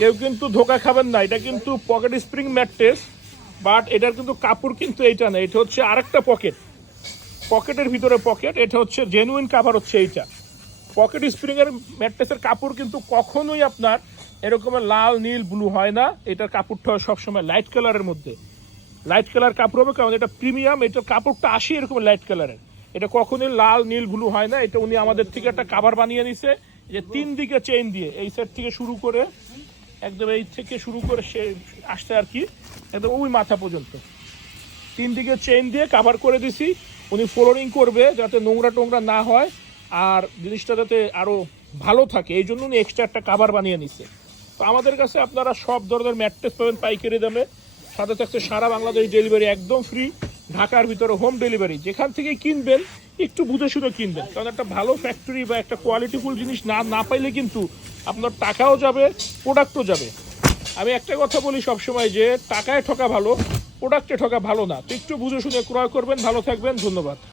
কেউ কিন্তু ধোকা খাবেন না, এটা কিন্তু পকেট স্প্রিং ম্যাট্রেস, বাট এটার কিন্তু কাপড় কিন্তু এইটা না, এটা হচ্ছে আরেকটা পকেট, পকেটের ভিতরে পকেট, এটা হচ্ছে জেনুইন কাভার হচ্ছে এইটা। পকেট স্প্রিং এর ম্যাট্রেসের কাপড় কিন্তু কখনোই আপনার এরকমের লাল নীল ব্লু হয় না, এটার কাপড়টা হয় সবসময় লাইট কালারের মধ্যে, লাইট কালার কাপড় হবে, কারণ এটা প্রিমিয়াম, এটার কাপড়টা আসে এরকম লাইট কালারের, এটা কখনোই লাল নীল ব্লু হয় না। এটা উনি আমাদের থেকে একটা কাভার বানিয়ে নিছে, যে 3 দিকে চেইন দিয়ে এই সেট থেকে শুরু করে একদম এই থেকে শুরু করে সে আসছে আর কি একদম ওই মাথা পর্যন্ত 3 দিকে চেইন দিয়ে কাভার করে দিছি। উনি ফ্লোরিং করবে যাতে নোংরা টোংরা না হয় আর জিনিসটা যাতে আরও ভালো থাকে, এই জন্য উনি এক্সট্রা একটা কাভার বানিয়ে নিছে। তো আমাদের কাছে আপনারা সব ধরনের ম্যাট্রেস পাবেন পাইকারি দামে, সাথে থাকছে সারা বাংলাদেশ ডেলিভারি একদম ফ্রি, ঢাকার ভিতরে হোম ডেলিভারি। যেখান থেকেই কিনবেন একটু বুঝে শুনে কিনবেন, কারণ একটা ভালো ফ্যাক্টরি বা একটা কোয়ালিটিফুল জিনিস না পাইলে কিন্তু আপনার টাকাও যাবে, প্রোডাক্টও যাবে। আমি একটা কথা বলি সবসময় যে টাকায় ঠকা ভালো, প্রোডাক্টে ঠকা ভালো না। তো একটু বুঝে শুনে ক্রয় করবেন, ভালো থাকবেন, ধন্যবাদ।